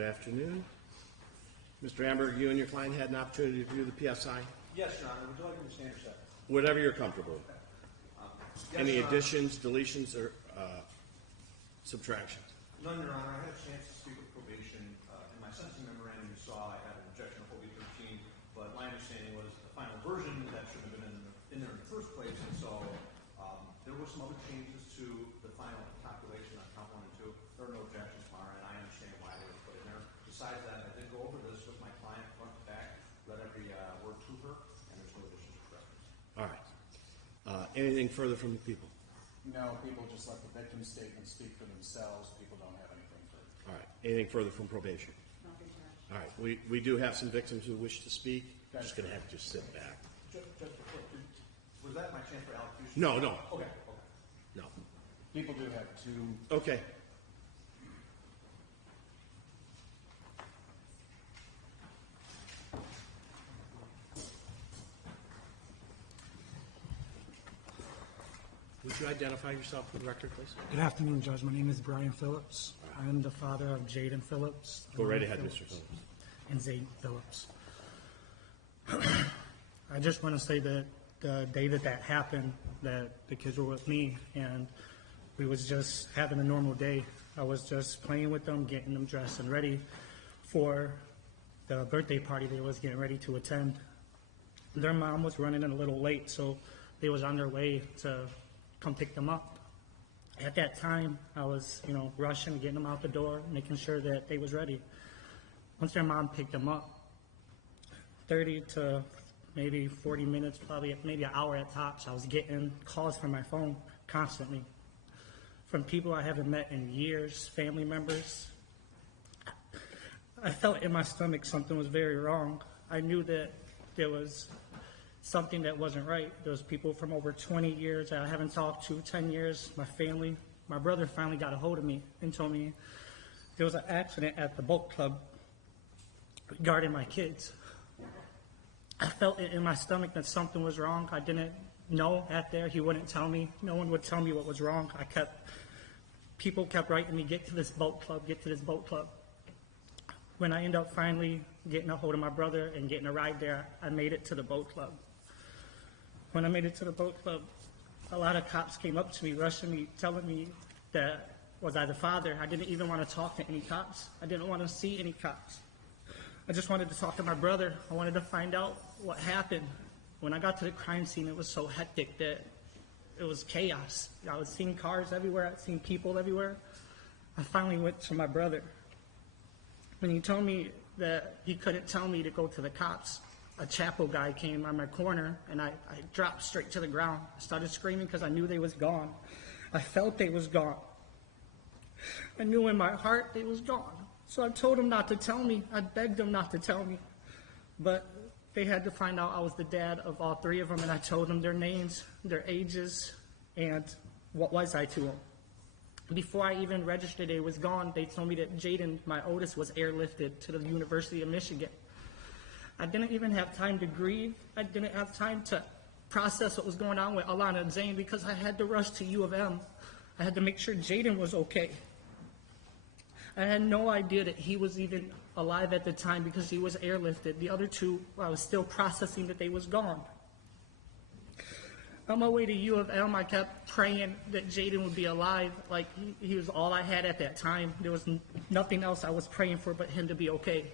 Good afternoon. Mr. Amberg, you and your client had an opportunity to view the PSI? Yes, Your Honor. Would you like me to stand or sit? Whatever you're comfortable with. Yes, Any Your Honor. additions, deletions, or subtractions? None, Your Honor. I had a chance to speak with probation. In my sentencing memorandum, you saw I had an objection to 4013, but my understanding was the final version that should have been in there in the first place, and so there were some other changes to the final calculation on count 1 and 2. There are no objections, Mara, and I understand why they were put in there. Besides that, I did go over this with my client front to back, read every word to her, and there's no additions or corrections. All right. Anything further from the people? No, people just let the victim statements speak for themselves. People don't have anything further. All right. Anything further from probation? All right. We do have some victims who wish to speak. I'm just going to have to just sit back. Just was that my chance for allocution? No. Okay. No. People do have two. Okay. Would you identify yourself for the record, please? Good afternoon, Judge. My name is Brian Phillips. I'm the father of Jaden Phillips. Go right ahead, Phillips, Mr. Phillips. And Zayn Phillips. I just want to say that the day that happened, that the kids were with me, and we was just having a normal day. I was just playing with them, getting them dressed and ready for the birthday party they was getting ready to attend. Their mom was running in a little late, so they was on their way to come pick them up. At that time, I was, rushing, getting them out the door, making sure that they was ready. Once their mom picked them up, 30 to maybe 40 minutes, probably maybe an hour at tops, I was getting calls from my phone constantly from people I haven't met in years, family members. I felt in my stomach something was very wrong. I knew that there was something that wasn't right. There was people from over 20 years that I haven't talked to, 10 years, my family. My brother finally got a hold of me and told me there was an accident at the boat club regarding my kids. I felt it in my stomach that something was wrong. I didn't know out there. He wouldn't tell me. No one would tell me what was wrong. People kept writing me, get to this boat club, get to this boat club. When I ended up finally getting a hold of my brother and getting a ride there, I made it to the boat club. When I made it to the boat club, a lot of cops came up to me, rushing me, telling me that was I the father. I didn't even want to talk to any cops. I didn't want to see any cops. I just wanted to talk to my brother. I wanted to find out what happened. When I got to the crime scene, it was so hectic that it was chaos. I was seeing cars everywhere. I was seeing people everywhere. I finally went to my brother. When he told me that he couldn't tell me to go to the cops, a chapel guy came on my corner, and I dropped straight to the ground. I started screaming because I knew they was gone. I felt they was gone. I knew in my heart they was gone. So I told him not to tell me. I begged him not to tell me. But they had to find out I was the dad of all three of them, and I told them their names, their ages, and what was I to them. Before I even registered they was gone, they told me that Jaden, my oldest, was airlifted to the University of Michigan. I didn't even have time to grieve. I didn't have time to process what was going on with Alanah and Zayn because I had to rush to U of M. I had to make sure Jaden was okay. I had no idea that he was even alive at the time because he was airlifted. The other two, I was still processing that they was gone. On my way to U of M, I kept praying that Jaden would be alive. Like, he was all I had at that time. There was nothing else I was praying for but him to be okay.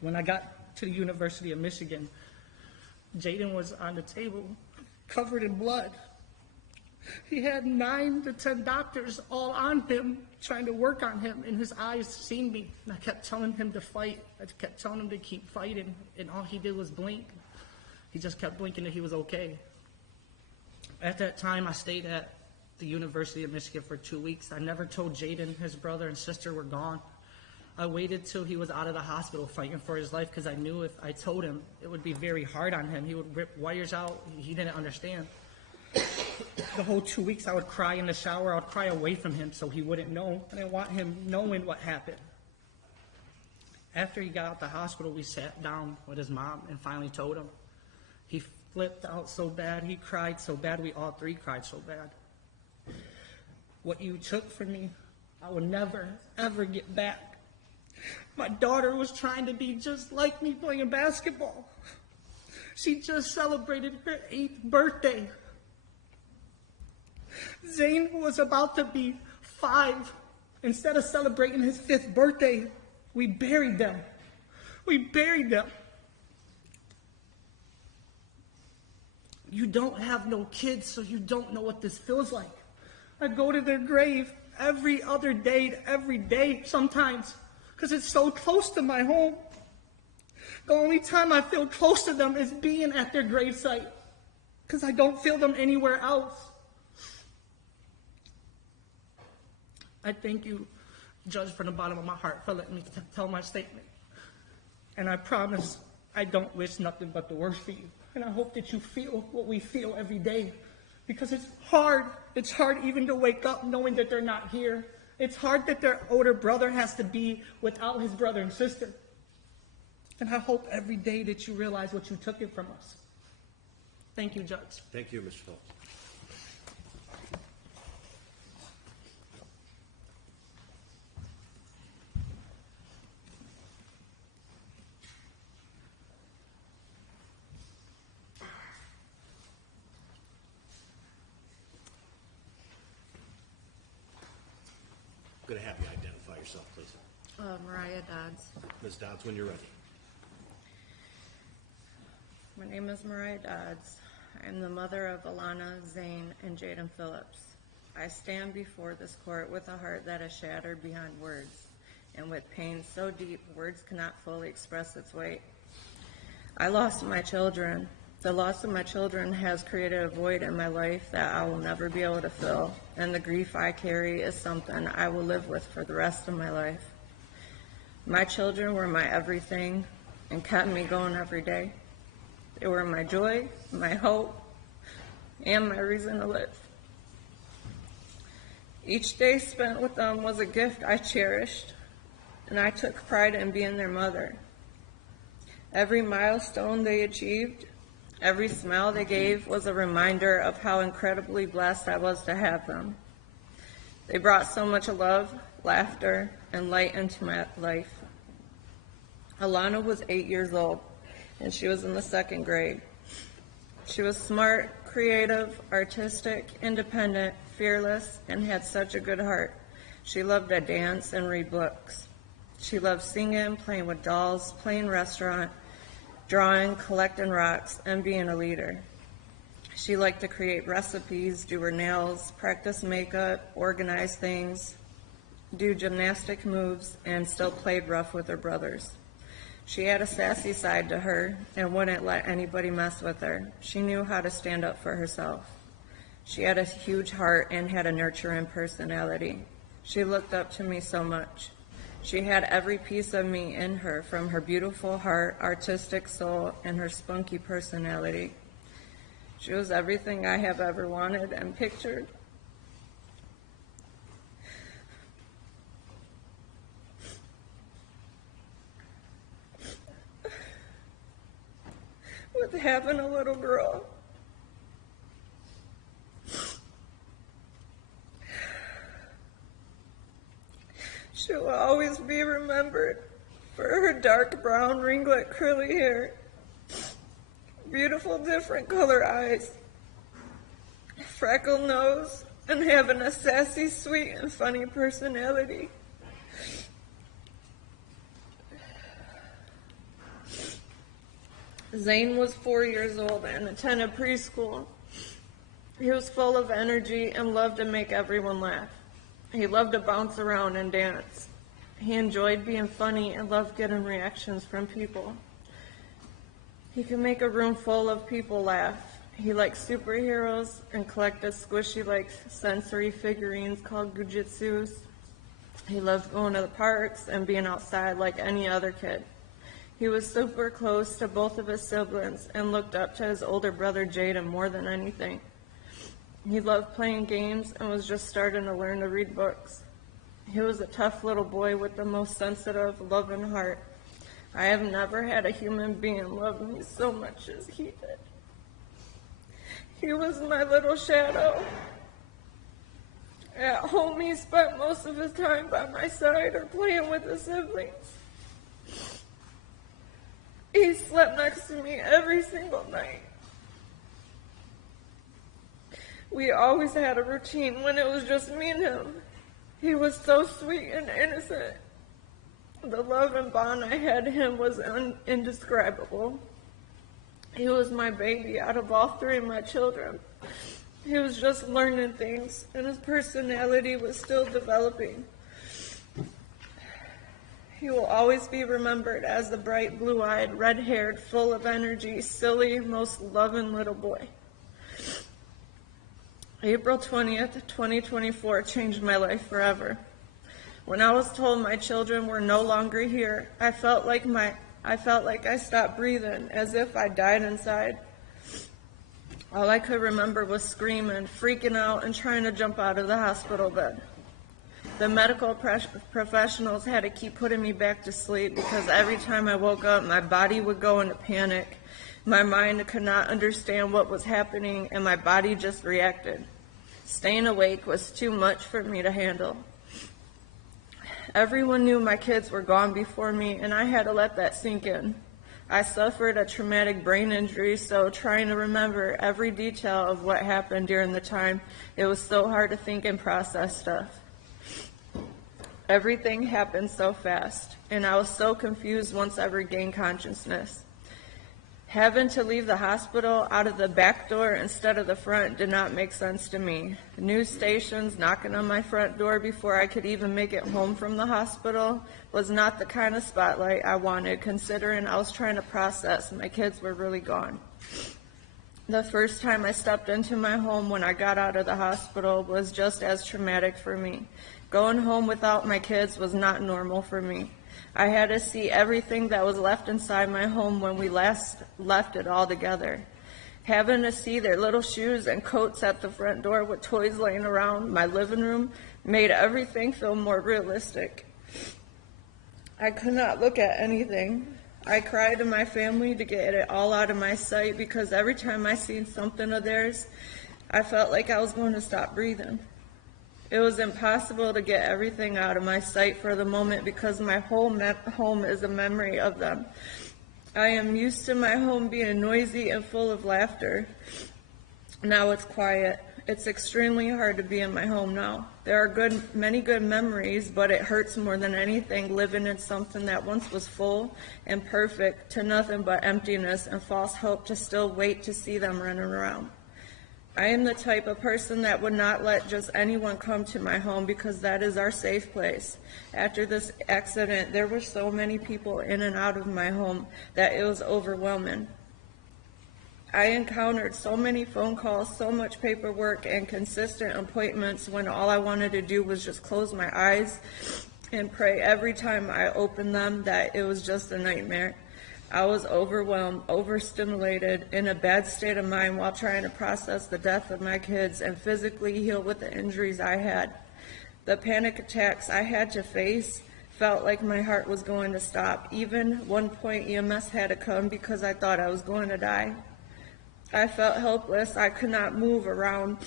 When I got to the University of Michigan, Jaden was on the table, covered in blood. He had 9 to 10 doctors all on him, trying to work on him, and his eyes seeing me. And I kept telling him to fight. I kept telling him to keep fighting, and all he did was blink. He just kept blinking that he was okay. At that time, I stayed at the University of Michigan for 2 weeks. I never told Jaden his brother and sister were gone. I waited till he was out of the hospital fighting for his life because I knew if I told him, it would be very hard on him. He would rip wires out. He didn't understand. The whole 2 weeks, I would cry in the shower. I would cry away from him so he wouldn't know. I didn't want him knowing what happened. After he got out of the hospital, we sat down with his mom and finally told him. He flipped out so bad. He cried so bad. We all three cried so bad. What you took from me, I will never, ever get back. My daughter was trying to be just like me playing basketball. She just celebrated her 8th birthday. Zayn was about to be 5. Instead of celebrating his 5th birthday, we buried them. We buried them. You don't have no kids, so you don't know what this feels like. I go to their grave every other day, every day sometimes, because it's so close to my home. The only time I feel close to them is being at their gravesite, because I don't feel them anywhere else. I thank you, Judge, from the bottom of my heart for letting me tell my statement. And I promise I don't wish nothing but the worst for you. And I hope that you feel what we feel every day, because it's hard. It's hard even to wake up knowing that they're not here. It's hard that their older brother has to be without his brother and sister. And I hope every day that you realize what you took it from us. Thank you, Judge. Thank you, Mr. Phillips. I'm going to have you identify yourself, please. Mariah Dodds. Ms. Dodds, when you're ready. My name is Mariah Dodds. I am the mother of Alanah, Zayn, and Zayn Phillips. I stand before this court with a heart that is shattered beyond words, and with pain so deep words cannot fully express its weight. I lost my children. The loss of my children has created a void in my life that I will never be able to fill, and the grief I carry is something I will live with for the rest of my life. My children were my everything and kept me going every day. They were my joy, my hope, and my reason to live. Each day spent with them was a gift I cherished, and I took pride in being their mother. Every milestone they achieved, every smile they gave was a reminder of how incredibly blessed I was to have them. They brought so much love, laughter, and light into my life. Alanah was 8 years old, and she was in the 2nd grade. She was smart, creative, artistic, independent, fearless, and had such a good heart. She loved to dance and read books. She loved singing, playing with dolls, playing restaurant, drawing, collecting rocks, and being a leader. She liked to create recipes, do her nails, practice makeup, organize things, do gymnastic moves, and still played rough with her brothers. She had a sassy side to her and wouldn't let anybody mess with her. She knew how to stand up for herself. She had a huge heart and had a nurturing personality. She looked up to me so much. She had every piece of me in her, from her beautiful heart, artistic soul, and her spunky personality. She was everything I have ever wanted and pictured. With having a little girl, she will always be remembered for her dark brown ringlet curly hair, beautiful different color eyes, freckled nose, and having a sassy, sweet, and funny personality. Zayn was 4 years old and attended preschool. He was full of energy and loved to make everyone laugh. He loved to bounce around and dance. He enjoyed being funny and loved getting reactions from people. He could make a room full of people laugh. He liked superheroes and collected squishy-like sensory figurines called gujitsus. He loved going to the parks and being outside like any other kid. He was super close to both of his siblings and looked up to his older brother Jaden more than anything. He loved playing games and was just starting to learn to read books. He was a tough little boy with the most sensitive, loving heart. I have never had a human being love me so much as he did. He was my little shadow. At home, he spent most of his time by my side or playing with his siblings. He slept next to me every single night. We always had a routine when it was just me and him. He was so sweet and innocent. The love and bond I had to him was indescribable. He was my baby out of all three of my children. He was just learning things, and his personality was still developing. He will always be remembered as the bright, blue-eyed, red-haired, full of energy, silly, most loving little boy. April 20th, 2024 changed my life forever. When I was told my children were no longer here, I felt like I stopped breathing, as if I died inside. All I could remember was screaming, freaking out, and trying to jump out of the hospital bed. The medical professionals had to keep putting me back to sleep because every time I woke up, my body would go into panic. My mind could not understand what was happening, and my body just reacted. Staying awake was too much for me to handle. Everyone knew my kids were gone before me, and I had to let that sink in. I suffered a traumatic brain injury, so trying to remember every detail of what happened during the time, it was so hard to think and process stuff. Everything happened so fast, and I was so confused once I regained consciousness. Having to leave the hospital out of the back door instead of the front did not make sense to me. News stations knocking on my front door before I could even make it home from the hospital was not the kind of spotlight I wanted, considering I was trying to process my kids were really gone. The first time I stepped into my home when I got out of the hospital was just as traumatic for me. Going home without my kids was not normal for me. I had to see everything that was left inside my home when we last left it all together. Having to see their little shoes and coats at the front door with toys laying around my living room made everything feel more realistic. I could not look at anything. I cried to my family to get it all out of my sight because every time I seen something of theirs, I felt like I was going to stop breathing. It was impossible to get everything out of my sight for the moment because my whole home is a memory of them. I am used to my home being noisy and full of laughter. Now it's quiet. It's extremely hard to be in my home now. There are many good memories, but it hurts more than anything living in something that once was full and perfect to nothing but emptiness and false hope to still wait to see them running around. I am the type of person that would not let just anyone come to my home because that is our safe place. After this accident, there were so many people in and out of my home that it was overwhelming. I encountered so many phone calls, so much paperwork, and consistent appointments when all I wanted to do was just close my eyes and pray every time I opened them that it was just a nightmare. I was overwhelmed, overstimulated, in a bad state of mind while trying to process the death of my kids and physically heal with the injuries I had. The panic attacks I had to face felt like my heart was going to stop. Even one point EMS had to come because I thought I was going to die. I felt helpless. I could not move around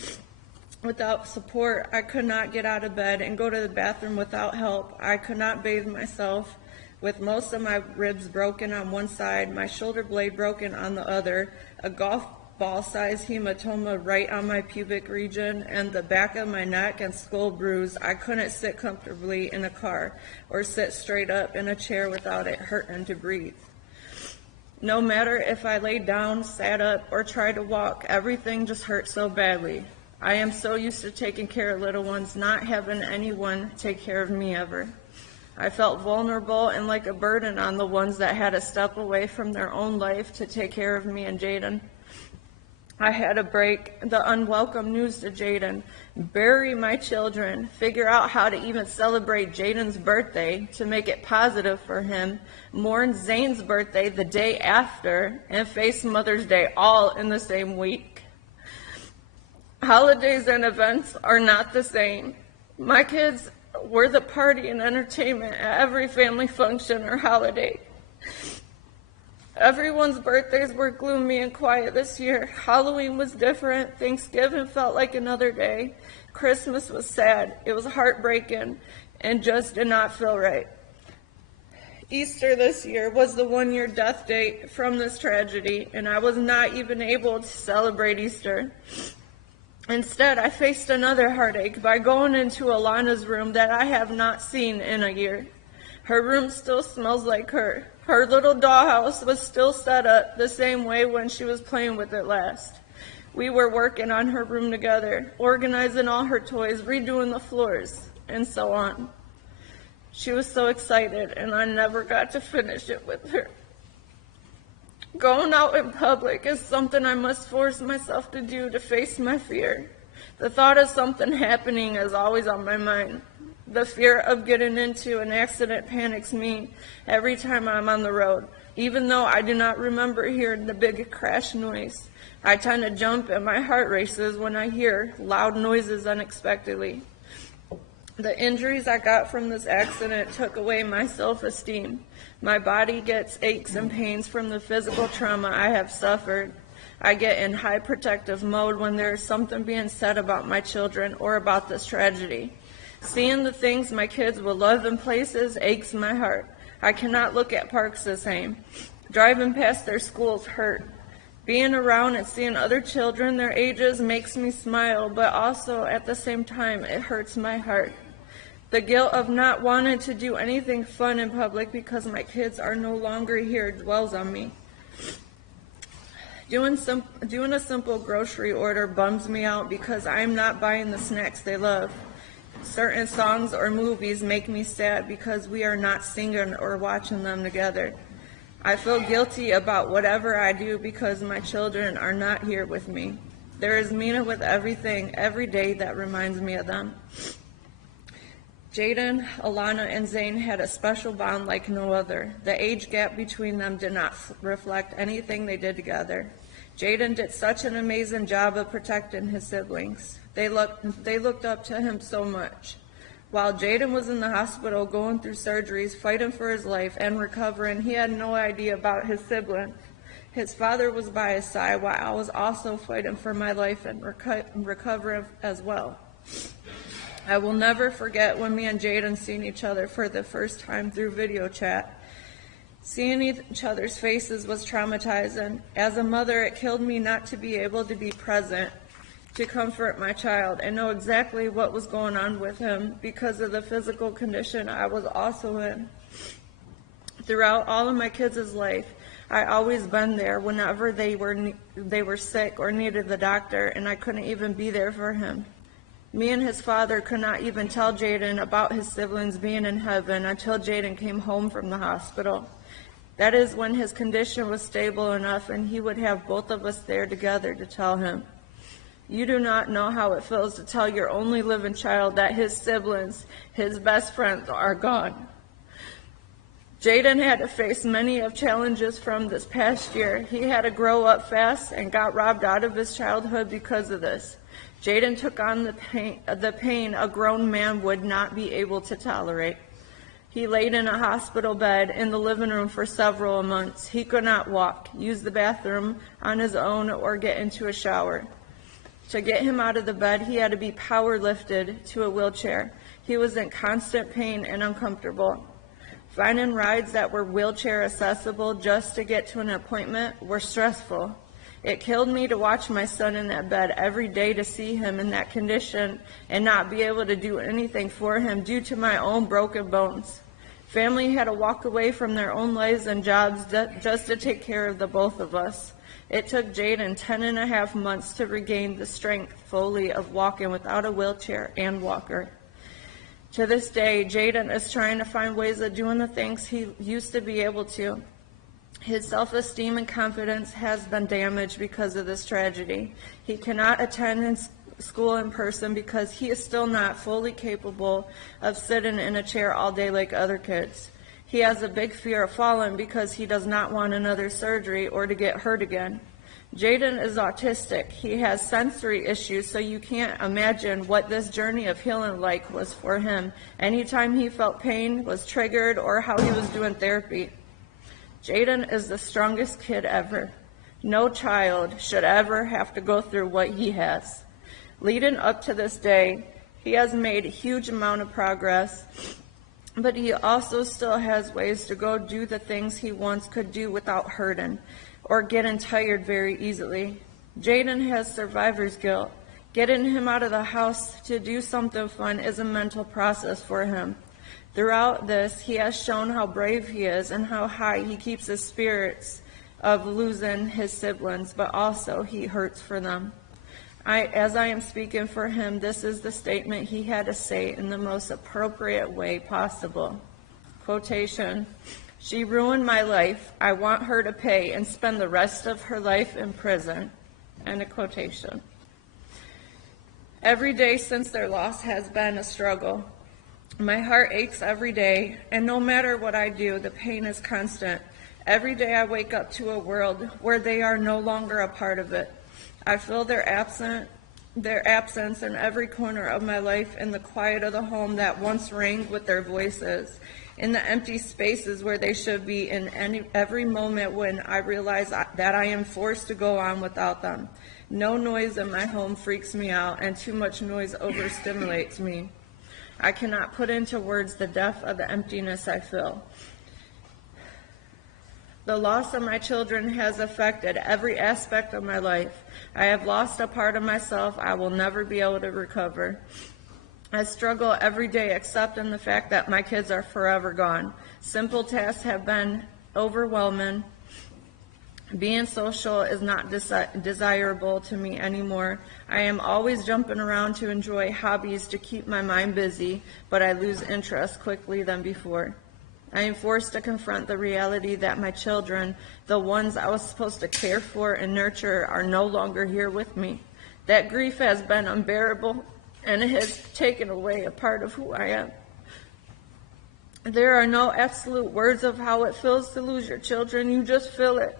without support. I could not get out of bed and go to the bathroom without help. I could not bathe myself. With most of my ribs broken on one side, my shoulder blade broken on the other, a golf ball-sized hematoma right on my pubic region, and the back of my neck and skull bruised, I couldn't sit comfortably in a car or sit straight up in a chair without it hurting to breathe. No matter if I laid down, sat up, or tried to walk, everything just hurt so badly. I am so used to taking care of little ones, not having anyone take care of me ever. I felt vulnerable and like a burden on the ones that had to step away from their own life to take care of me and Jaden. I had to break the unwelcome news to Jaden, bury my children, figure out how to even celebrate Jaden's birthday to make it positive for him, mourn Zayn's birthday the day after, and face Mother's Day all in the same week. Holidays and events are not the same. My kids were the party and entertainment at every family function or holiday. Everyone's birthdays were gloomy and quiet this year. Halloween was different. Thanksgiving felt like another day. Christmas was sad. It was heartbreaking and just did not feel right. Easter this year was the 1-year death date from this tragedy, and I was not even able to celebrate Easter. Instead, I faced another heartache by going into Alanah's room that I have not seen in a year. Her room still smells like her. Her little dollhouse was still set up the same way when she was playing with it last. We were working on her room together, organizing all her toys, redoing the floors, and so on. She was so excited, and I never got to finish it with her. Going out in public is something I must force myself to do to face my fear. The thought of something happening is always on my mind. The fear of getting into an accident panics me every time I'm on the road. Even though I do not remember hearing the big crash noise, I tend to jump and my heart races when I hear loud noises unexpectedly. The injuries I got from this accident took away my self-esteem. My body gets aches and pains from the physical trauma I have suffered. I get in high protective mode when there is something being said about my children or about this tragedy. Seeing the things my kids will love in places aches my heart. I cannot look at parks the same. Driving past their schools hurt. Being around and seeing other children their ages makes me smile, but also at the same time it hurts my heart. The guilt of not wanting to do anything fun in public because my kids are no longer here dwells on me. Doing a simple grocery order bums me out because I'm not buying the snacks they love. Certain songs or movies make me sad because we are not singing or watching them together. I feel guilty about whatever I do because my children are not here with me. There is meaning with everything every day that reminds me of them. Jaden, Alanah, and Zayn had a special bond like no other. The age gap between them did not reflect anything they did together. Jaden did such an amazing job of protecting his siblings. They looked up to him so much. While Jaden was in the hospital going through surgeries, fighting for his life, and recovering, he had no idea about his siblings. His father was by his side while I was also fighting for my life and recovering as well. I will never forget when me and Jaden seen each other for the first time through video chat. Seeing each other's faces was traumatizing. As a mother, it killed me not to be able to be present to comfort my child and know exactly what was going on with him because of the physical condition I was also in. Throughout all of my kids' life, I always been there whenever they were sick or needed the doctor, and I couldn't even be there for him. Me and his father could not even tell Jaden about his siblings being in heaven until Jaden came home from the hospital. That is when his condition was stable enough and he would have both of us there together to tell him. You do not know how it feels to tell your only living child that his siblings, his best friends, are gone. Jaden had to face many of challenges from this past year. He had to grow up fast and got robbed out of his childhood because of this. Jaden took on the pain a grown man would not be able to tolerate. He laid in a hospital bed in the living room for several months. He could not walk, use the bathroom on his own, or get into a shower. To get him out of the bed, he had to be power lifted to a wheelchair. He was in constant pain and uncomfortable. Finding rides that were wheelchair accessible just to get to an appointment were stressful. It killed me to watch my son in that bed every day, to see him in that condition and not be able to do anything for him due to my own broken bones. Family had to walk away from their own lives and jobs just to take care of the both of us. It took Jaden 10.5 months to regain the strength fully of walking without a wheelchair and walker. To this day, Jaden is trying to find ways of doing the things he used to be able to. His self-esteem and confidence has been damaged because of this tragedy. He cannot attend school in person because he is still not fully capable of sitting in a chair all day like other kids. He has a big fear of falling because he does not want another surgery or to get hurt again. Jaden is autistic. He has sensory issues, so you can't imagine what this journey of healing like was for him. Anytime he felt pain was triggered or how he was doing therapy. Jaden is the strongest kid ever. No child should ever have to go through what he has. Leading up to this day, he has made a huge amount of progress, but he also still has ways to go do the things he once could do without hurting or getting tired very easily. Jaden has survivor's guilt. Getting him out of the house to do something fun is a mental process for him. Throughout this, he has shown how brave he is and how high he keeps his spirits of losing his siblings, but also he hurts for them. As I am speaking for him, this is the statement he had to say in the most appropriate way possible. Quotation, "She ruined my life. I want her to pay and spend the rest of her life in prison." End of quotation. Every day since their loss has been a struggle. My heart aches every day, and no matter what I do, the pain is constant. Every day I wake up to a world where they are no longer a part of it. I feel their absence in every corner of my life, in the quiet of the home that once rang with their voices, in the empty spaces where they should be, in every moment when I realize that I am forced to go on without them. No noise in my home freaks me out, and too much noise overstimulates me. I cannot put into words the depth of the emptiness I feel. The loss of my children has affected every aspect of my life. I have lost a part of myself I will never be able to recover. I struggle every day accepting the fact that my kids are forever gone. Simple tasks have been overwhelming. Being social is not desirable to me anymore. I am always jumping around to enjoy hobbies to keep my mind busy, but I lose interest quickly than before. I am forced to confront the reality that my children, the ones I was supposed to care for and nurture, are no longer here with me. That grief has been unbearable, and it has taken away a part of who I am. There are no absolute words of how it feels to lose your children. You just feel it.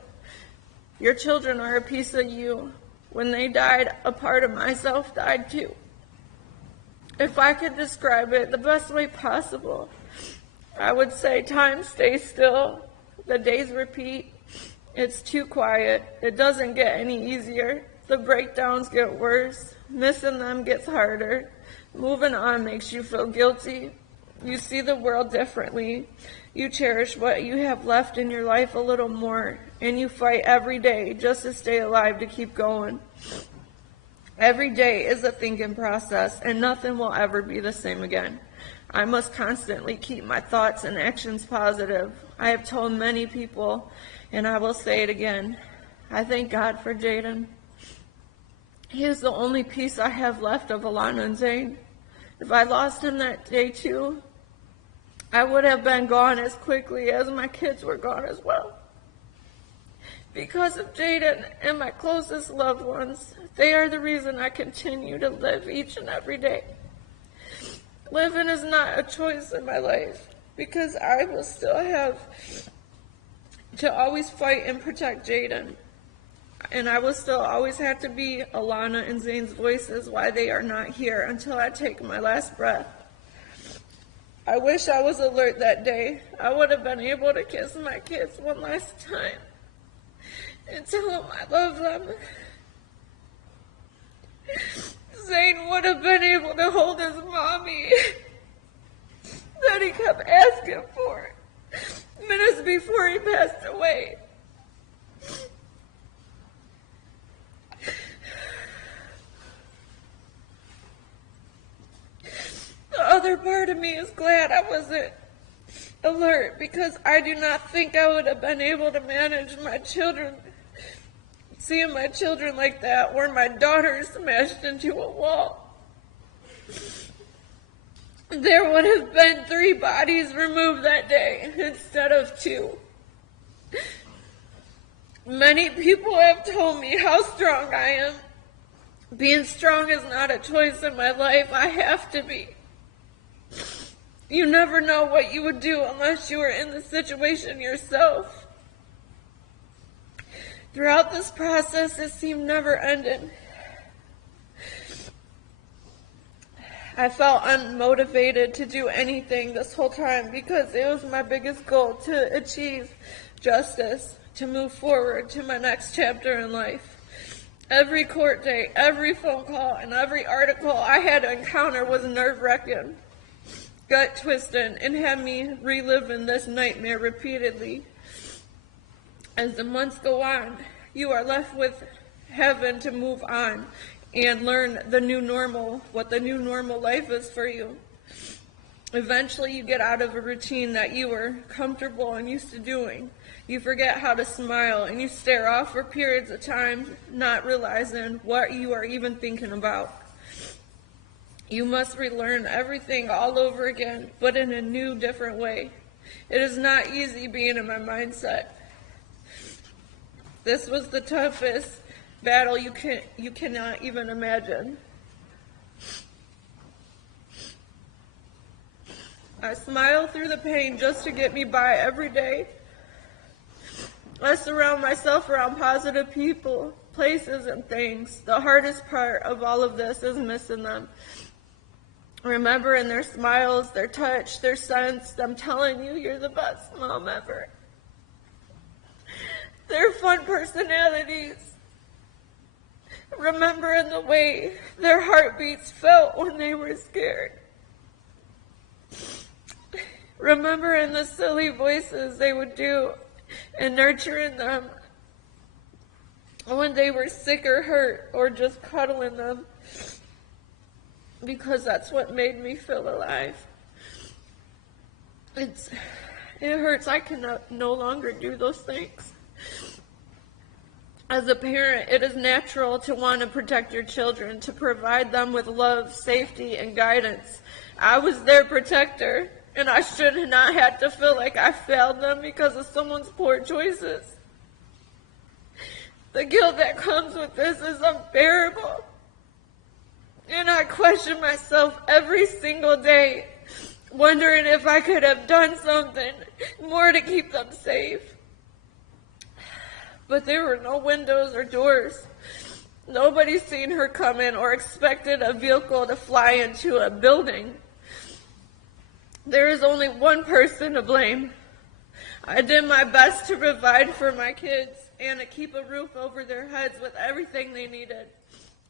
Your children are a piece of you. When they died, a part of myself died too. If I could describe it the best way possible, I would say time stays still. The days repeat. It's too quiet. It doesn't get any easier. The breakdowns get worse. Missing them gets harder. Moving on makes you feel guilty. You see the world differently. You cherish what you have left in your life a little more, and you fight every day just to stay alive, to keep going. Every day is a thinking process, and nothing will ever be the same again. I must constantly keep my thoughts and actions positive. I have told many people, and I will say it again, I thank God for Jaden. He is the only piece I have left of Alanah and Zayn. If I lost him that day too, I would have been gone as quickly as my kids were gone as well. Because of Jaden and my closest loved ones, they are the reason I continue to live each and every day. Living is not a choice in my life, because I will still have to always fight and protect Jaden. And I will still always have to be Alanah and Zayn's voices while they are not here, until I take my last breath. I wish I was alert that day. I would have been able to kiss my kids one last time and tell them I love them. Zayn would have been able to hold his mommy that he kept asking for minutes before he passed away. The other part of me is glad I wasn't alert, because I do not think I would have been able to manage my children, seeing my children like that, or my daughter smashed into a wall. There would have been 3 bodies removed that day instead of 2. Many people have told me how strong I am. Being strong is not a choice in my life. I have to be. You never know what you would do unless you were in the situation yourself. Throughout this process, it seemed never ending. I felt unmotivated to do anything this whole time, because it was my biggest goal to achieve justice, to move forward to my next chapter in life. Every court date, every phone call, and every article I had to encounter was nerve-wracking, gut-twisting, and had me reliving this nightmare repeatedly. As the months go on, you are left with having to move on and learn the new normal, what the new normal life is for you. Eventually, you get out of a routine that you were comfortable and used to doing. You forget how to smile, and you stare off for periods of time, not realizing what you are even thinking about. You must relearn everything all over again, but in a new, different way. It is not easy being in my mindset. This was the toughest battle you cannot even imagine. I smile through the pain just to get me by every day. I surround myself around positive people, places, and things. The hardest part of all of this is missing them. Remembering their smiles, their touch, their sense, them telling you you're the best mom ever. Their fun personalities. Remembering the way their heartbeats felt when they were scared. Remembering the silly voices they would do and nurturing them when they were sick or hurt, or just cuddling them, because that's what made me feel alive. It hurts. I can no longer do those things. As a parent, it is natural to want to protect your children, to provide them with love, safety, and guidance. I was their protector, and I should not have to feel like I failed them because of someone's poor choices. The guilt that comes with this is unbearable. And I question myself every single day, wondering if I could have done something more to keep them safe. But there were no windows or doors. Nobody seen her come in or expected a vehicle to fly into a building. There is only one person to blame. I did my best to provide for my kids and to keep a roof over their heads with everything they needed.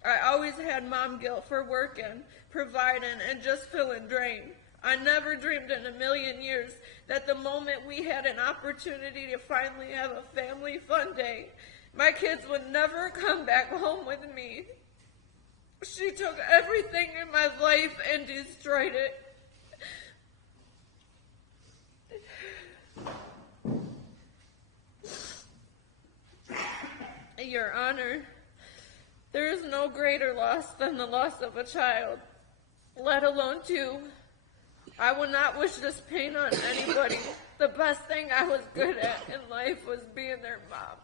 I always had mom guilt for working, providing, and just feeling drained. I never dreamed in a million years that the moment we had an opportunity to finally have a family fun day, my kids would never come back home with me. She took everything in my life and destroyed it. Your Honor, there is no greater loss than the loss of a child, let alone two. I would not wish this pain on anybody. The best thing I was good at in life was being their mom.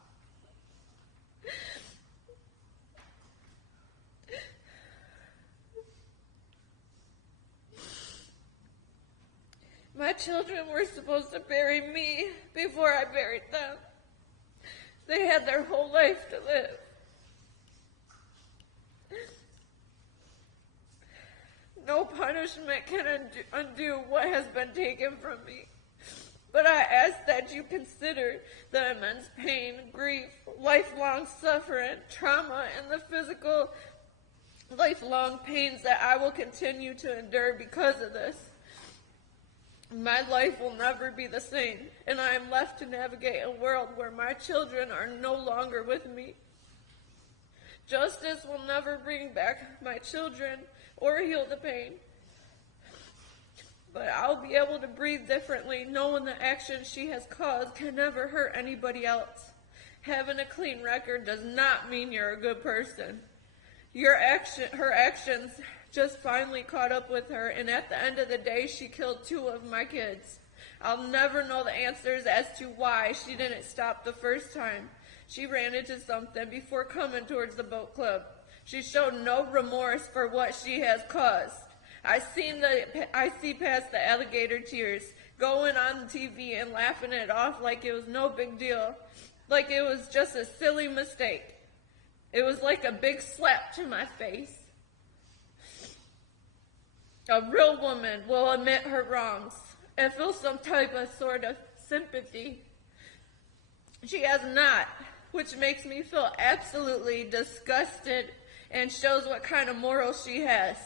My children were supposed to bury me before I buried them. They had their whole life to live. No punishment can undo what has been taken from me. But I ask that you consider the immense pain, grief, lifelong suffering, trauma, and the physical lifelong pains that I will continue to endure because of this. My life will never be the same, and I am left to navigate a world where my children are no longer with me. Justice will never bring back my children or heal the pain. But I'll be able to breathe differently, knowing the actions she has caused can never hurt anybody else. Having a clean record does not mean you're a good person. Her actions just finally caught up with her, and at the end of the day, she killed two of my kids. I'll never know the answers as to why she didn't stop the first time she ran into something before coming towards the boat club. She showed no remorse for what she has caused. I see past the alligator tears, going on TV and laughing it off like it was no big deal, like it was just a silly mistake. It was like a big slap to my face. A real woman will admit her wrongs and feel some type of sort of sympathy. She has not, which makes me feel absolutely disgusted and shows what kind of morals she has.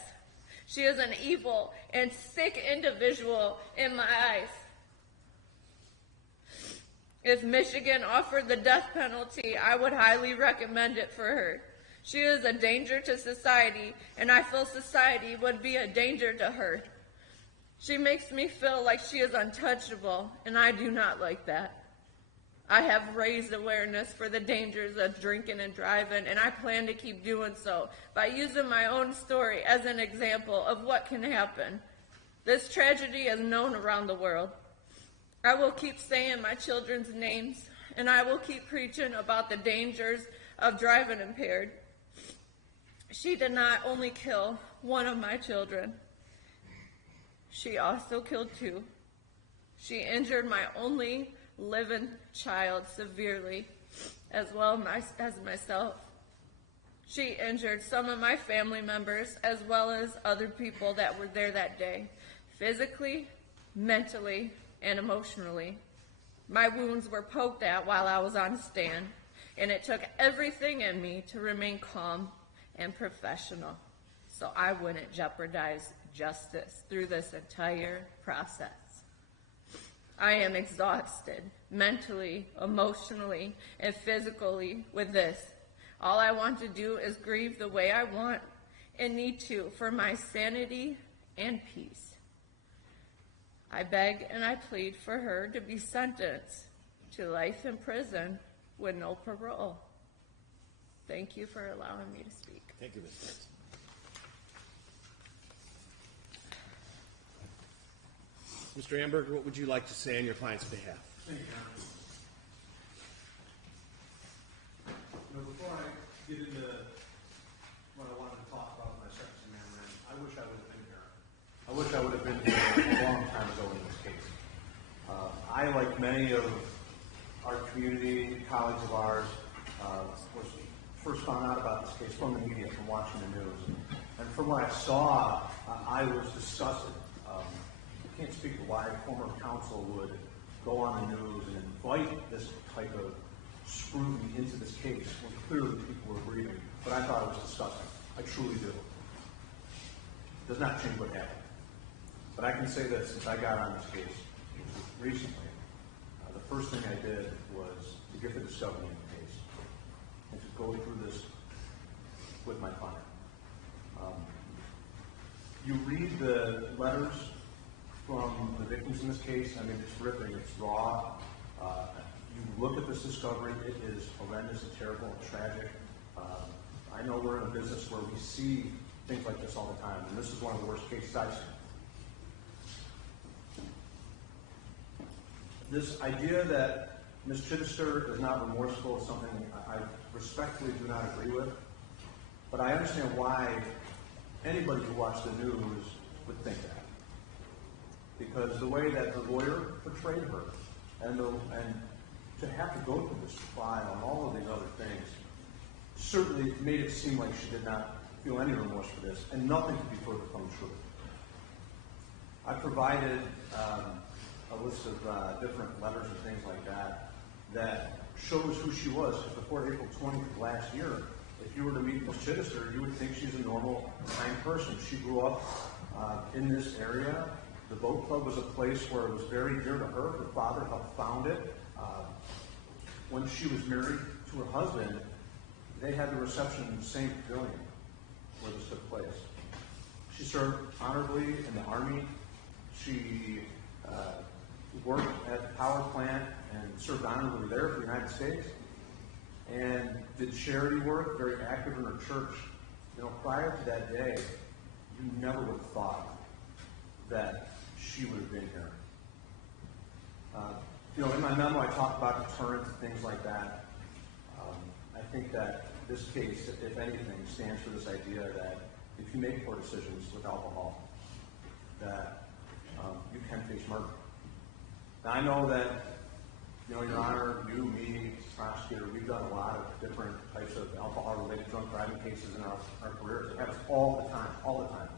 She is an evil and sick individual in my eyes. If Michigan offered the death penalty, I would highly recommend it for her. She is a danger to society, and I feel society would be a danger to her. She makes me feel like she is untouchable, and I do not like that. I have raised awareness for the dangers of drinking and driving, and I plan to keep doing so by using my own story as an example of what can happen. This tragedy is known around the world. I will keep saying my children's names, and I will keep preaching about the dangers of driving impaired. She did not only kill one of my children, she also killed two. She injured my only living child severely, as well as myself. She injured some of my family members, as well as other people that were there that day, physically, mentally, and emotionally. My wounds were poked at while I was on stand, and it took everything in me to remain calm and professional, so I wouldn't jeopardize justice through this entire process. I am exhausted, mentally, emotionally, and physically with this. All I want to do is grieve the way I want and need to for my sanity and peace. I beg and I plead for her to be sentenced to life in prison with no parole. Thank you for allowing me to speak. Thank you, Ms. Betts. Mr. Amberg, what would you like to say on your client's behalf? Thank you, Aaron. Before I get into what I wanted to talk about in my sentencing memorandum, I wish I would have been here. I wish I would have been here a long time ago in this case. I, like many of our community, colleagues of ours, was first found out about this case from the media, from watching the news. And from what I saw, I was disgusted. I can't speak to why former counsel would go on the news and invite this type of scrutiny into this case when clearly people were grieving. But I thought it was disgusting. I truly do. It does not change what happened. But I can say that since I got on this case recently, the first thing I did was to get the discovery in the case and to go through this with my client. You read the letters from the victims in this case. I mean, it's ripping, it's raw. You look at this discovery, it is horrendous and terrible and tragic. I know we're in a business where we see things like this all the time, and this is one of the worst cases I've seen. This idea that Ms. Chidester is not remorseful is something I respectfully do not agree with, but I understand why anybody who watched the news would think that. Because the way that the lawyer portrayed her, and to have to go through this trial and all of these other things, certainly made it seem like she did not feel any remorse for this, and nothing could be further from the truth. I provided a list of different letters and things like that shows who she was. Because before April 20th of last year, if you were to meet Ms. Chidester, you would think she's a normal, kind person. She grew up in this area. The boat club was a place where it was very dear to her. Her father helped found it. When she was married to her husband, they had the reception in the same pavilion where this took place. She served honorably in the Army. She worked at the power plant and served honorably there for the United States, and did charity work, very active in her church. You know, prior to that day, you never would have thought that she would have been here. You know, in my memo, I talked about deterrence and things like that. I think that this case, if anything, stands for this idea that if you make poor decisions with alcohol, that you can face murder. Now, I know that, you know, Your Honor, you, me, prosecutor, we've done a lot of different types of alcohol-related drunk driving cases in our careers. It happens all the time.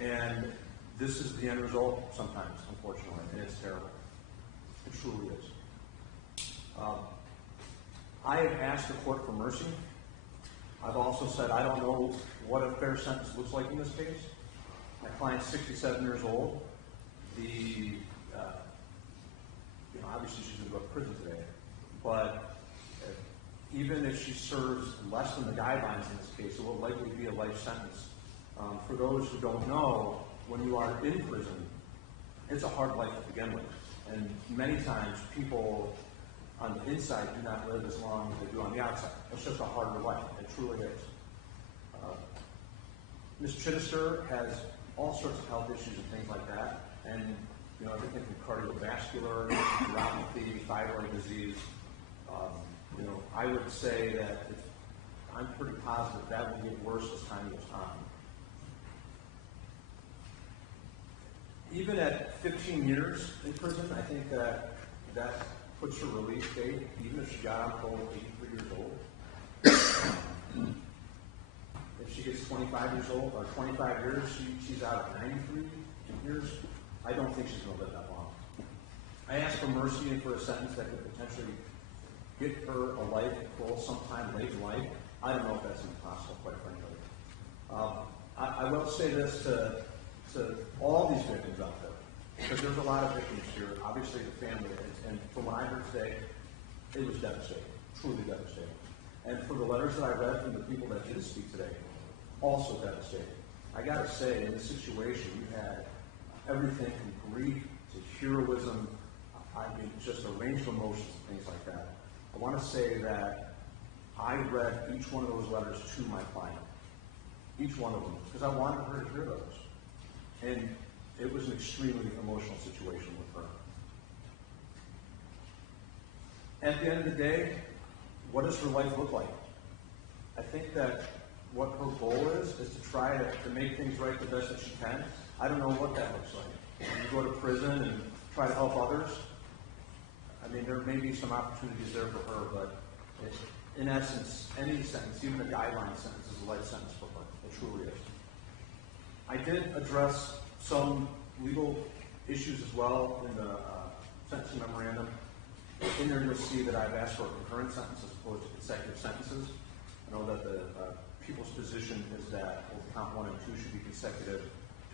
And this is the end result sometimes, unfortunately, and it's terrible. It truly is. I have asked the court for mercy. I've also said I don't know what a fair sentence looks like in this case. My client's 67 years old. Obviously she's going to go to prison today, but even if she serves less than the guidelines in this case, it will likely be a life sentence. For those who don't know, when you are in prison, it's a hard life to begin with, and many times people on the inside do not live as long as they do on the outside. It's just a harder life. It truly is. Ms. Chidester has all sorts of health issues and things like that, and everything from cardiovascular, neuropathy, thyroid disease. I would say that I'm pretty positive that will get worse as time goes on. Even at 15 years in prison, I think that puts her release date, even if she got out cold at 83 years old. If she gets 25 years old, or 25 years, she's out at 93 years. I don't think she's going to live that long. I asked for mercy and for a sentence that could potentially get her a life full sometime late in life. I don't know if that's impossible, quite frankly. I will say this to all these victims out there, because there's a lot of victims here. Obviously, the family, and from what I heard today, it was devastating, truly devastating. And for the letters that I read from the people that did speak today, also devastating. I got to say, in this situation, you had everything from grief to heroism, just a range of emotions and things like that. I want to say that I read each one of those letters to my client, each one of them, because I wanted her to hear those. And it was an extremely emotional situation with her. At the end of the day, what does her life look like? I think that what her goal is to try to make things right the best that she can. I don't know what that looks like. You go to prison and try to help others. I mean, there may be some opportunities there for her, but in essence, any sentence, even a guideline sentence, is a life sentence for her. It truly is. I did address some legal issues as well in the sentencing memorandum. In there, you'll see that I've asked for a concurrent sentence as opposed to consecutive sentences. I know that the people's position is that both count 1 and 2 should be consecutive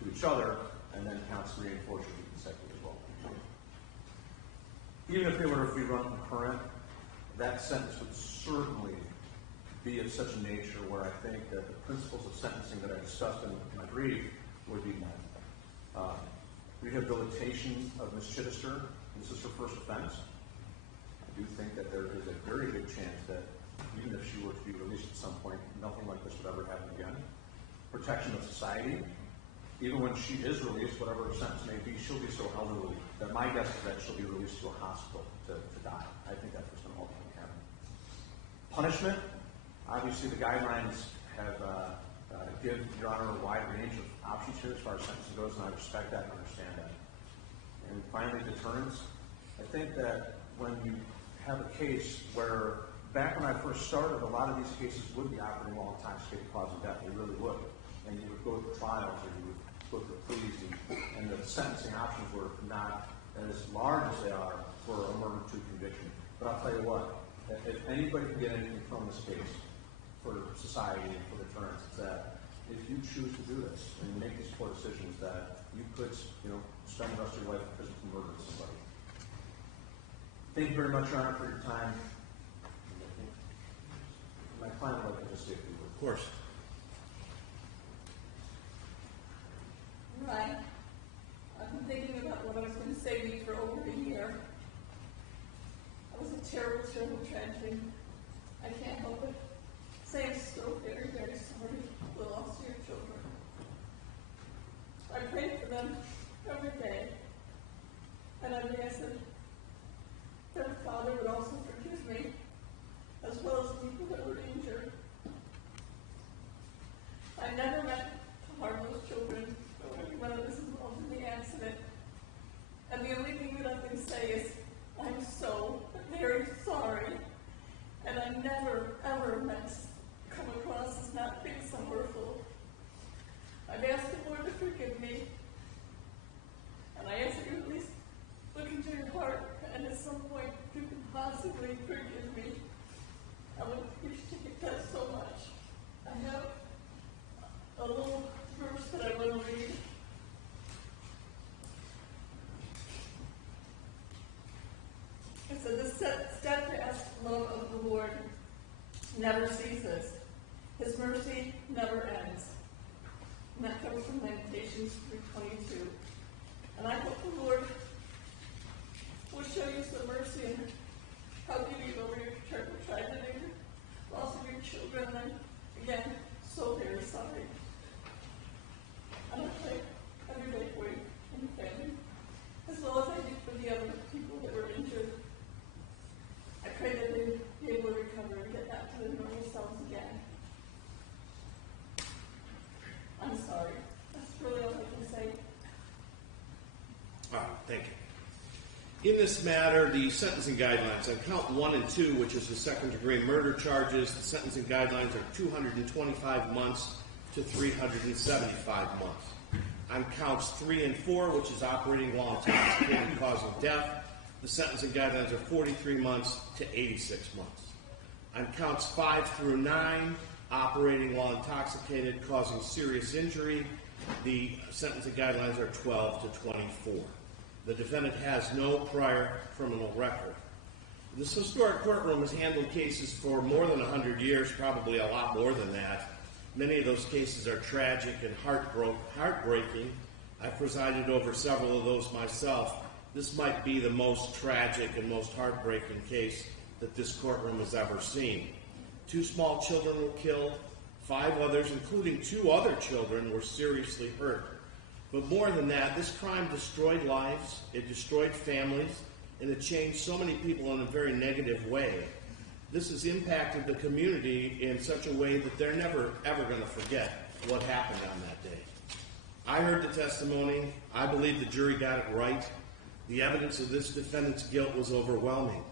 to each other, and then counts 3 and 4 should be consecutive as well. Even if they were to be run concurrent, that sentence would certainly be of such a nature where I think that the principles of sentencing that I discussed in my brief would be met. Rehabilitation of Ms. Chidester, this is her first offense. I do think that there is a very good chance that even if she were to be released at some point, nothing like this would ever happen again. Protection of society. Even when she is released, whatever her sentence may be, she'll be so elderly that my guess is that she'll be released to a hospital to die. I think that's what's going to ultimately happen. Punishment. Obviously, the guidelines have give Your Honor a wide range of options here as far as sentencing goes, and I respect that and understand that. And finally, deterrence. I think that when you have a case where, back when I first started, a lot of these cases would be operating while intoxicated causing death. They really would. And you would go through trials, or you would go through pleas, and the sentencing options were not as large as they are for a murder to conviction. But I'll tell you what, if anybody can get anything from this case for society and for deterrence, it's that if you choose to do this and make these poor decisions, that you could, spend the rest of your life in prison for murdering somebody. Thank you very much, Your Honor, for your time. My client would like to just say a few words. Of course. Right. I've been thinking about what I was going to say to you for over a year. It was a terrible, terrible tragedy. I can't help it. Say I'm so very, very sorry for the loss of your children. I pray for them every day. And I ask that their father would also forgive me, as well as the people that were injured. His mercy never ends. And that comes from Lamentations 3:22. And I hope the Lord will show you some mercy and help you get over your terrible tragedy, loss of your children, and again, so very sorry. And I pray every day for you and your family, as well as I do for the other people that were injured. I pray that they will be able to recover and get back to their normal selves again. I'm sorry. That's really all I can say. All right, thank you. In this matter, the sentencing guidelines on count 1 and 2, which is the second-degree murder charges, the sentencing guidelines are 225 months to 375 months. On counts 3 and 4, which is operating while intoxicated causing death, the sentencing guidelines are 43 months to 86 months. On counts 5 through 9, operating while intoxicated causing serious injury, the sentencing guidelines are 12 to 24. The defendant has no prior criminal record. This historic courtroom has handled cases for more than 100 years, probably a lot more than that. Many of those cases are tragic and heartbreaking. I've presided over several of those myself. This might be the most tragic and most heartbreaking case that this courtroom has ever seen. 2 small children were killed. 5 others, including 2 other children, were seriously hurt. But more than that, this crime destroyed lives, it destroyed families, and it changed so many people in a very negative way. This has impacted the community in such a way that they're never, ever going to forget what happened on that day. I heard the testimony. I believe the jury got it right. The evidence of this defendant's guilt was overwhelming.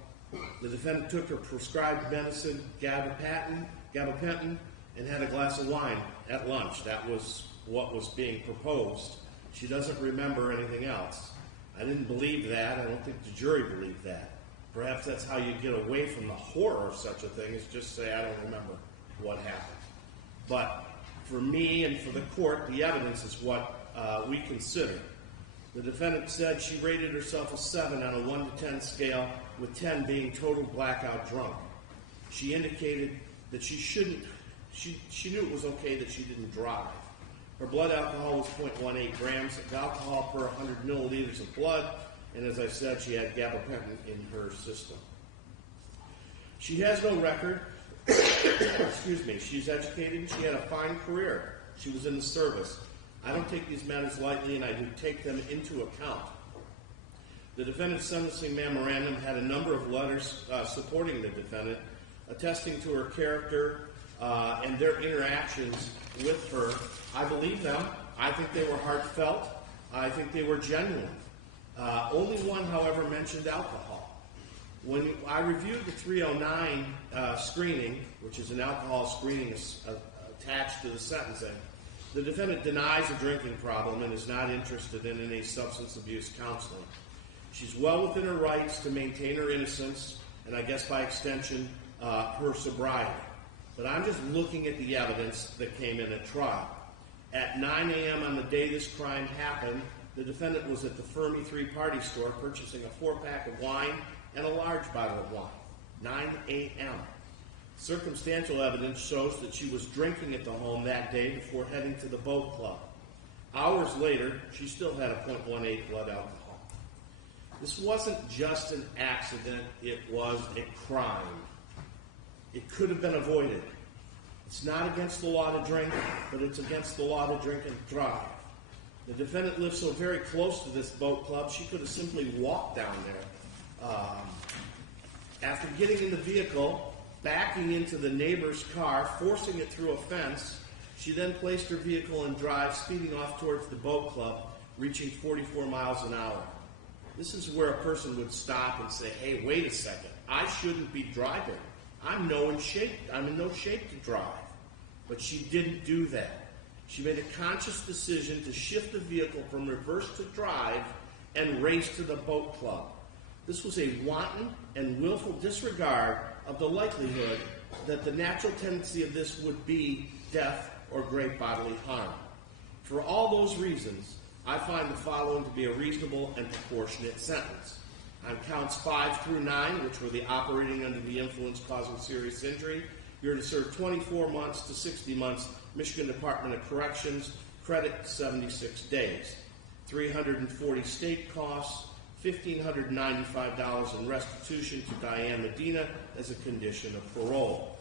The defendant took her prescribed medicine, gabapentin, and had a glass of wine at lunch. That was what was being proposed. She doesn't remember anything else. I didn't believe that. I don't think the jury believed that. Perhaps that's how you get away from the horror of such a thing, is just say, I don't remember what happened. But for me and for the court, the evidence is what we consider. The defendant said she rated herself a 7 on a 1 to 10 scale, with 10 being total blackout drunk. She indicated that she knew it was okay that she didn't drive. Her blood alcohol was 0.18 grams of alcohol per 100 milliliters of blood, and as I said, she had gabapentin in her system. She has no record. Excuse me. She's educated and she had a fine career. She was in the service. I don't take these matters lightly, and I do take them into account. The defendant's sentencing memorandum had a number of letters supporting the defendant, attesting to her character and their interactions with her. I believe them. I think they were heartfelt. I think they were genuine. Only one, however, mentioned alcohol. When I reviewed the 309 screening, which is an alcohol screening attached to the sentencing, the defendant denies a drinking problem and is not interested in any substance abuse counseling. She's well within her rights to maintain her innocence, and I guess by extension, her sobriety. But I'm just looking at the evidence that came in at trial. At 9 a.m. on the day this crime happened, the defendant was at the Fermi 3 Party store purchasing a 4-pack of wine and a large bottle of wine. 9 a.m. Circumstantial evidence shows that she was drinking at the home that day before heading to the boat club. Hours later, she still had a 0.18 blood alcohol. This wasn't just an accident, it was a crime. It could have been avoided. It's not against the law to drink, but it's against the law to drink and drive. The defendant lived so very close to this boat club, she could have simply walked down there. After getting in the vehicle, backing into the neighbor's car, forcing it through a fence, she then placed her vehicle in drive, speeding off towards the boat club, reaching 44 miles an hour. This is where a person would stop and say, hey, wait a second, I shouldn't be driving. I'm in no shape to drive. But she didn't do that. She made a conscious decision to shift the vehicle from reverse to drive and race to the boat club. This was a wanton and willful disregard of the likelihood that the natural tendency of this would be death or great bodily harm. For all those reasons, I find the following to be a reasonable and proportionate sentence. On counts 5 through 9, which were the operating under the influence causing serious injury, you're to serve 24 months to 60 months. Michigan Department of Corrections, credit 76 days. 340 state costs, $1,595 in restitution to Diane Medina as a condition of parole.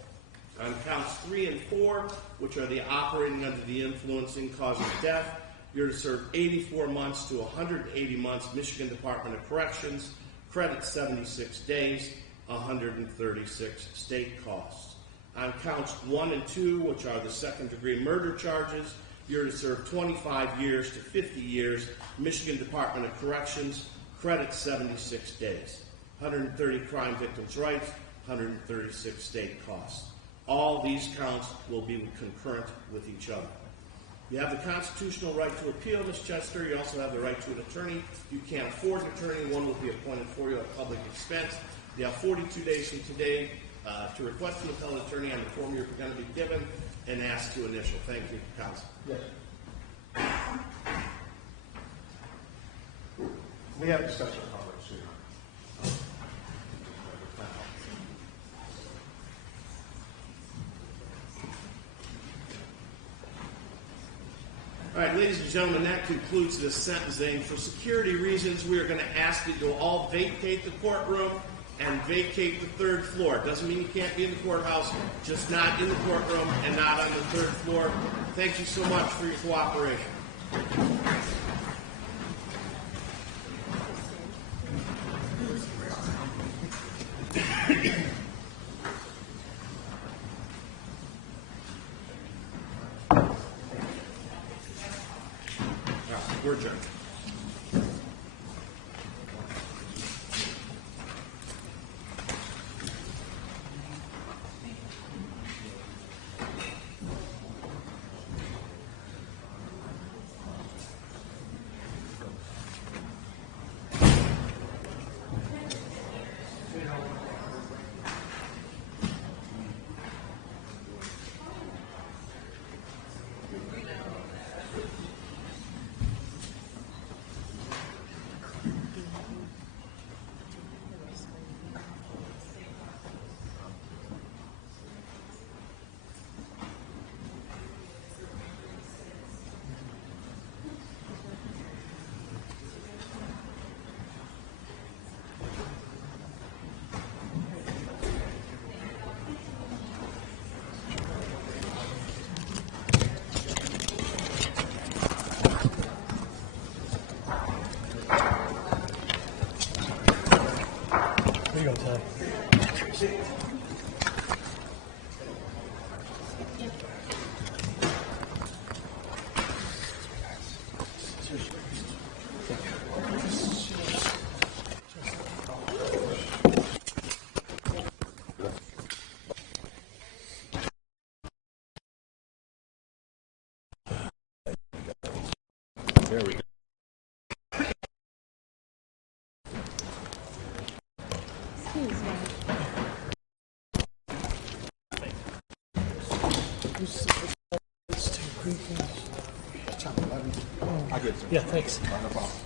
On counts 3 and 4, which are the operating under the influence and causing death, you're to serve 84 months to 180 months. Michigan Department of Corrections, credit 76 days, 136 state costs. On counts 1 and 2, which are the second-degree murder charges, you're to serve 25 years to 50 years. Michigan Department of Corrections, credit 76 days. 130 crime victims' rights, 136 state costs. All these counts will be concurrent with each other. You have the constitutional right to appeal, Ms. Chester. You also have the right to an attorney. If you can't afford an attorney, one will be appointed for you at public expense. You have 42 days from today to request an appellate attorney on the form you're going to be given and ask to initial. Thank you, counsel. Yes. We have discussion comments here. All right, ladies and gentlemen, that concludes this sentencing. For security reasons, we are going to ask that you all vacate the courtroom and vacate the third floor. Doesn't mean you can't be in the courthouse, just not in the courtroom and not on the third floor. Thank you so much for your cooperation. We're adjourned. There we go. I get some. Yeah, thanks. No problem.